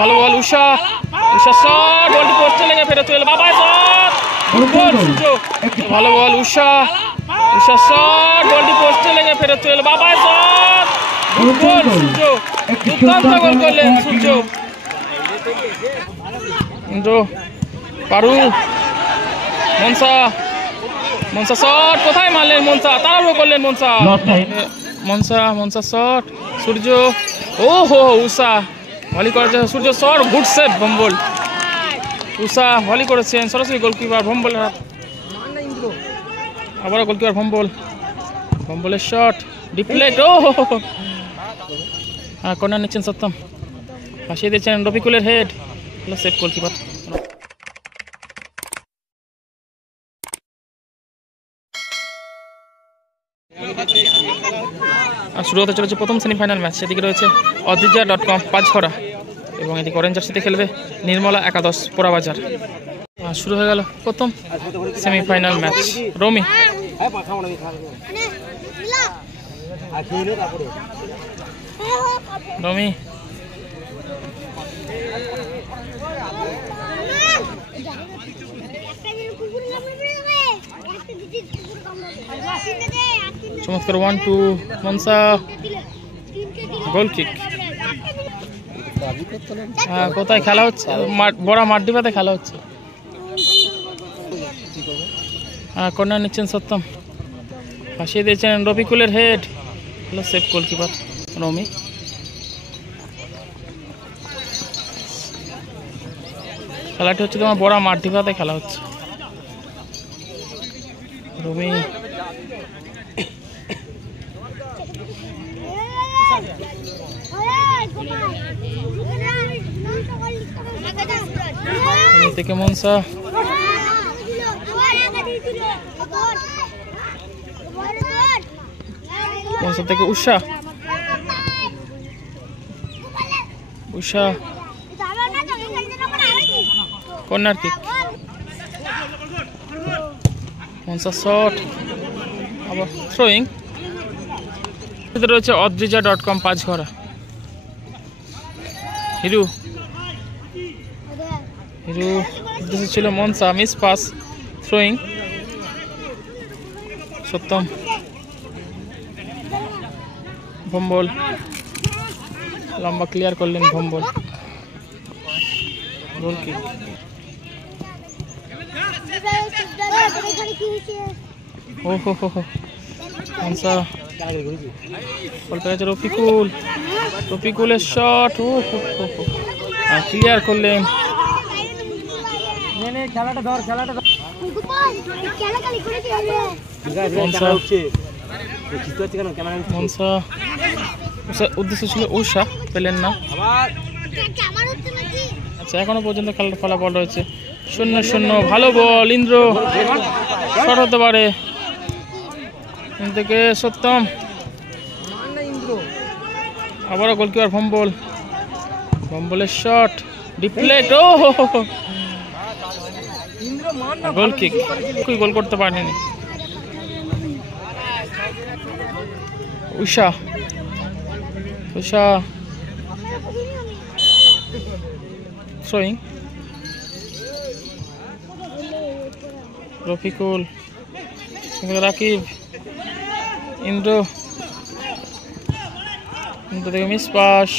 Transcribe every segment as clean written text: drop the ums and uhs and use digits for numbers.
ভালো বল উষা শট, বলটি পোস্টে লেগে ফেরত চলে বাবাই শট, ভালো বল উষা শট, বলটি পোস্টে লেগে ফেরত চলে বাবাই শট, গোল সূর্য, দুর্দান্ত গোল করলেন সূর্য। ইন্দ্র পারু মনসা শট, কোথায় মারলেন মনসা, তাড়াহুড়ো করলেন মনসা শট, সূর্য উষা ভলি করেছে, Surya shot, good save Bhombol, Usha volley করেছেন সরাসরি গোলকিপার ভম্বলের হাত, আবারও গোলকিপার ভম্বলের শট, ডিফ্লেক্ট, হ্যাঁ কর্নার নিচ্ছেন সত্যম, ফাঁসিয়ে দিচ্ছেন রফিকুলের হেড, সেভ গোলকিপার। শুরু হতে চলেছে প্রথম সেমিফাইনাল ম্যাচ। সেদিকে রয়েছে অদ্রিজা.com পাঁচঘরা এবং এদিকে অরেঞ্জ জার্সিতে খেলবে নির্মলা একাদশ পোড়াবাজার। শুরু হয়ে গেল প্রথম সেমিফাইনাল ম্যাচ। রমি চমৎকার 1-2 মনসা, গোল কিক। কোথায় খেলা হচ্ছে? বড় মাঠডিপাতে খেলা হচ্ছে। কর্নার নিচ্ছেন সত্যম, ফাঁসিয়ে দিয়েছেন রফিকুলের হেড, সেভ গোলকিপার রমি। খেলাটি হচ্ছে তোমার বড় মাঠডিপাতে খেলা হচ্ছে। রমি থেকে মনসা, থেকে উষা কর্নার কিক, মনসা শট, আবার থ্রোয়িং। রয়েছে অদ্রিজা.com পাঁচঘরা। হিরু উদ্দেশ্য ছিল মনসা, মিস পাস, থ্রোয়িং। সত্যম ভম্বল, লম্বা ক্লিয়ার করলেন ভম্বল, গোল কিক। মনসা বল পেয়েছে রফিকুলের শট, ক্লিয়ার করলেন। উদ্দেশ্য ছিল উষা, পেলেন না। আচ্ছা এখনো পর্যন্ত খেলার ফলাফল রয়েছে 0-0। ভালো বল ইন্দ্র, শট হতে পারে থেকে সত্যম, আবারও গোলকিপার ভম্বলের shot, deflect, goal kick. Goal করতে পারেনি উষা থ্রোয়িং। রফিকুল, রাকিব, ইন্দ্র থেকে মিস পাস,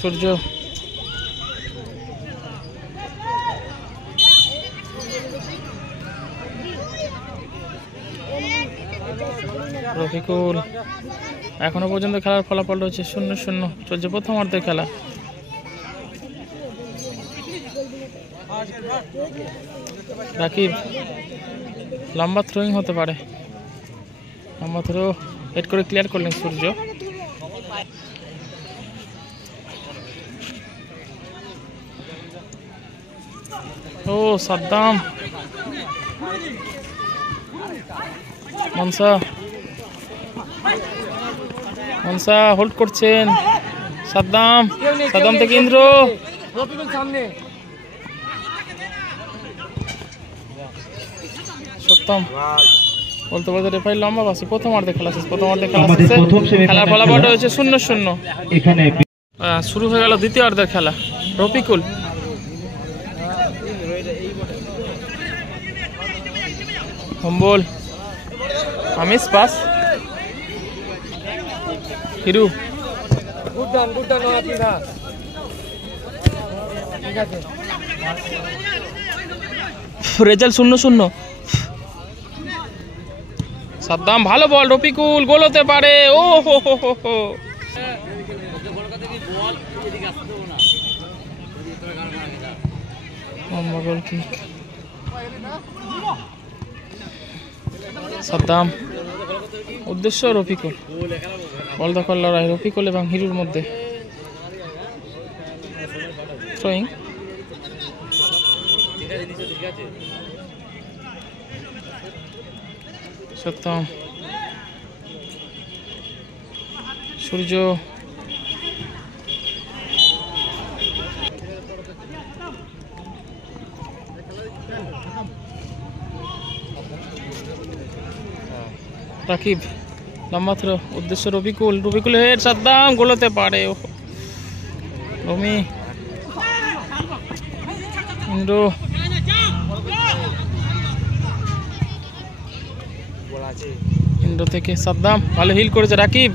সূর্য রফিকুল। এখনো পর্যন্ত খেলার ফলাফল রয়েছে 0-0। চলছে প্রথম অর্ধের খেলা। রাকিব, লম্বা থ্রোয়িং হতে পারে, লম্বা থ্রো, হেড করে ক্লিয়ার করলেন সূর্য। সাদ্দাম, মনসা হোল্ড করছেন, সাদ্দাম থেকে ইন্দ্র, সত্যম বলতে বলতে রেফারি লম্বা বাসি। প্রথম অর্ধে খেলা শেষ। প্রথম অর্ধে খেলা শেষে খেলার ফলাফলটা হয়েছে 0-0। এখানে শুরু হয়ে গেল দ্বিতীয় অর্ধের খেলা। রফিকুল বল, আমিস পাস, হিরু রেজাল্ট 0-0। সাদ্দাম ভালো বল, রফিকুল গোল হতে পারে। ও হো হো হো হো, গোল কিক। সাদ্দাম উদ্দেশ্য রফিকুল, বল দখল লড়াই রফিকুল এবং হিরুর মধ্যে। থ্রোয়িং সত্যম, সূর্য রাকিব লম্বা থ্রো, উদ্দেশ্য রফিকুল, রফিকুল হেড, সাদ্দাম গোল হতে পারে। রমি ইন্দ্র ইন্দ্র থেকে সাদ্দাম ভালো হিল করেছে। রাকিব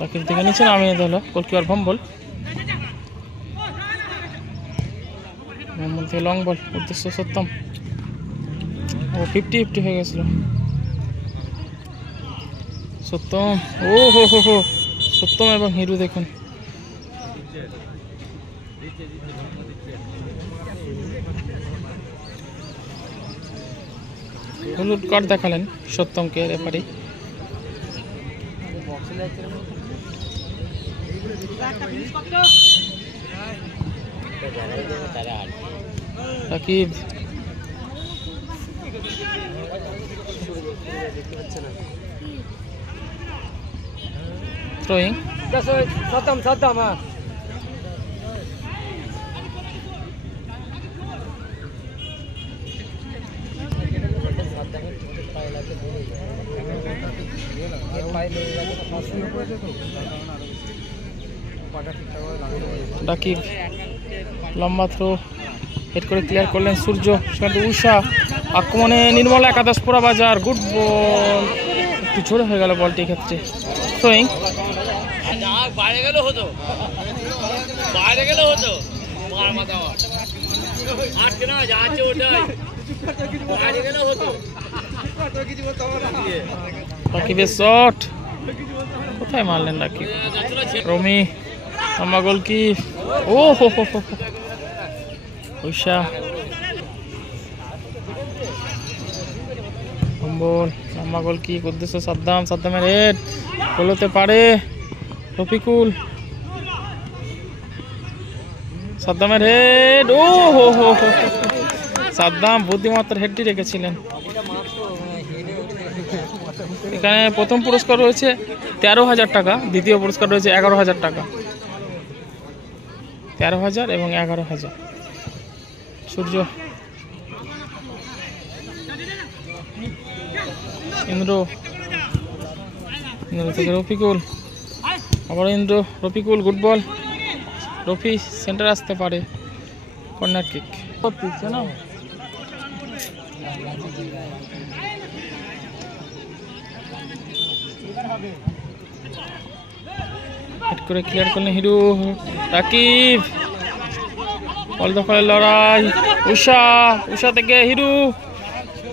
রাকিব থেকে নিচে নামিয়ে দিল গোলকিপার ভম্বল। ভম্বল থেকে লং বল, উদ্দেশ্য সত্যম। ও 50-50 হয়ে গেছিল। সত্যম, ও হো হো হো, সত্যম এবং হিরু দেখুন। হলুদ কার্ড দেখালেন সত্যমকে রেফারি। রাকিব থ্রোয়িং সত্যম রাকিব লম্বা থ্রো হেড করে ক্লিয়ার করলেন সূর্য। সেখান থেকে উষা আক্রমণে নির্মলা একাদশ পোড়া বাজার, গুড বল। একটু ঝোড়ো হয়ে গেল বলটি ক্ষেত্রে। থ্রোয়িং বাইরে গেলে হতো, বাইরে গেলে হতো, আটকে না যাচ্ছে ওটাই, বাইরে গেলে হতো। রাকিবের শট কোথায় মারলেন রাকিব? রমি লম্বা গোল কি, ও হো হো হো, উষা বল লম্বা গোল কি, উদ্দেশ্য সাদ্দাম, সাদ্দামের হেড, গোল হতে পারে। রফিকুল, সাদ্দামের হেড, ও হো হো হো, সাদ্দাম বুদ্ধিমত্তার হেডটি রেখেছিলেন। এখানে প্রথম পুরস্কার রয়েছে 13,000 টাকা, দ্বিতীয় পুরস্কার রয়েছে 11,000 টাকা। 13,000 এবং 11,000। সূর্য, ইন্দ্র, ইন্দ্র থেকে রফিকুল, আবার Indra, Rafiqul, good ball. Rafi centre আসতে পারে, কর্নার কিক। না হেড করে ক্লিয়ার করলেন হিরু। রাকিব বল দখলের লড়াই, উষা, উষা থেকে হিরু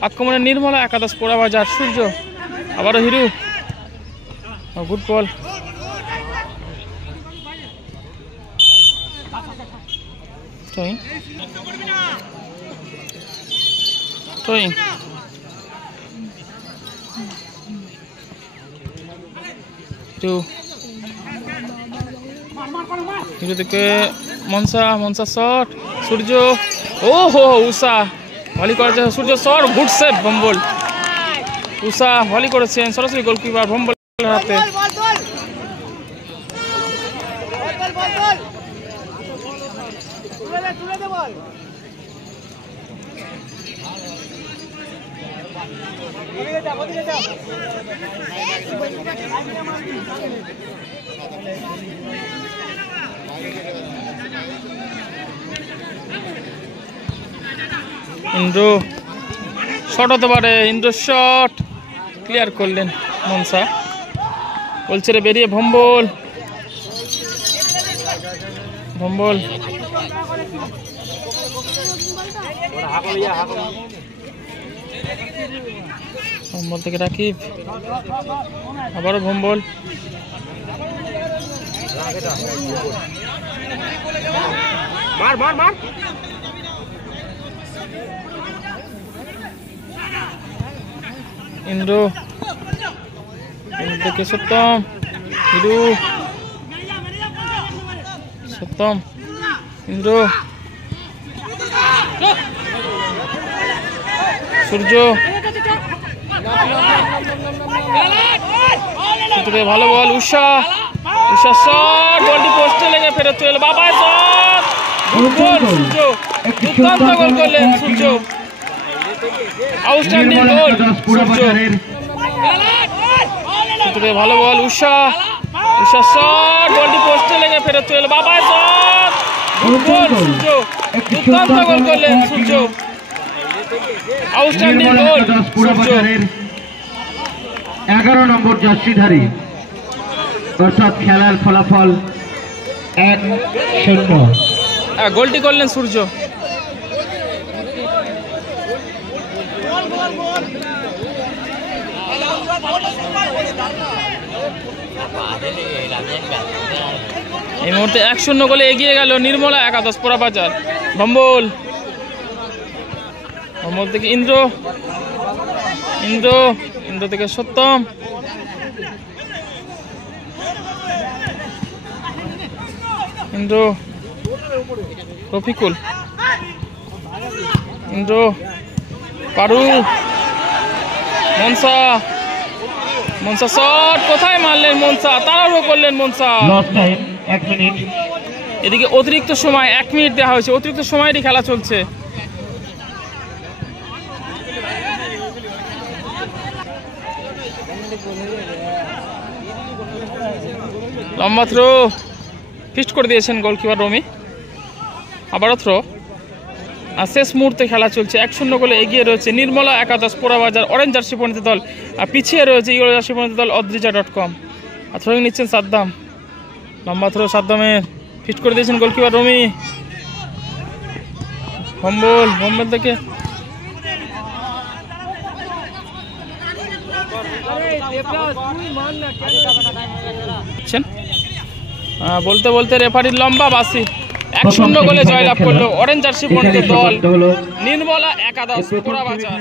আক্রমণে নির্মলা একাদশ পোড়া বাজার। সূর্য আবারও Hiru, good ball. Throwing throwing Hiru থেকে মনসা, মনসা শট, সূর্য, ও হো উষা ভলি করেছে, Surya shot, good save Bhombol. Usha volley করেছেন সরাসরি গোলকিপার ভম্বলের হাতে। ইন্দ্র শট হতে পারে, ইন্দ্র শট ক্লিয়ার করলেন মনসা। বলছে রে বেরিয়ে ভম্বল, ভম্বল ভম্বল থেকে রাকিব, আবারও ভম্বল, মার মার মার ইন্দ্র থেকে সত্যম, হিরু সত্যম, ইন্দ্র, সূর্য, ভালো বল, উষা, উষা শট, বলটি পোস্টে লেগে ফেরত চলে বাবাই শট, গোল সূর্য, দুর্দান্ত গোল করলেন সূর্য, আউটস্ট্যান্ডিং গোল সূর্য। ভালো বল, উষা, উষা শট, বলটি পোস্টে লেগে ফেরত চলে বাবাই শট, গোল সূর্য, দুর্দান্ত গোল করলেন সূর্য, আউটস্ট্যান্ডিং গোল সূর্য। 11 নম্বর জার্সিধারী, অর্থাৎ খেলার ফলাফল 1-0। গোলটি করলেন সূর্য। এই মুহূর্তে 1-0 গোলে এগিয়ে গেল নির্মলা একাদশ পোড়াবাজার। ভম্বল, ভম্বল থেকে ইন্দ্র, ইন্দ্র, ইন্দ্র থেকে সত্যম, ইন্দ্র, রফিকুল, ইন্দ্র, পারু, মনসা, মনসা শট, কোথায় মারলেন মনসা, তাড়াহুড়ো করলেন মনসা। এদিকে অতিরিক্ত সময় 1 মিনিট দেওয়া হয়েছে, অতিরিক্ত সময়েরই খেলা চলছে। লম্বা থ্রো, ফিস্ট করে দিয়েছেন গোলকিপার রমি। আবারও থ্রো, আর শেষ মুহূর্তে খেলা চলছে। 1-0 গোলে এগিয়ে রয়েছে নির্মলা একাদশ পোড়াবাজার অরেঞ্জ জার্সি পরিণত দল, আর পিছিয়ে রয়েছে ইয়েলো জার্সি পরিণত দল অদ্রিজা.com। আর থ্রোয়িং নিচ্ছেন সাদ্দাম, লম্বা থ্রো সাদ্দামের, ফিস্ট করে দিয়েছেন গোলকিপার রমি। ভম্বল, ভম্বল থেকে বলতে বলতে রেফারির লম্বা বাসি। 1-0 গোলে জয়লাভ করলো অরেঞ্জ জার্সি পরিণত দল নির্মলা একাদশ পোড়াবাজার।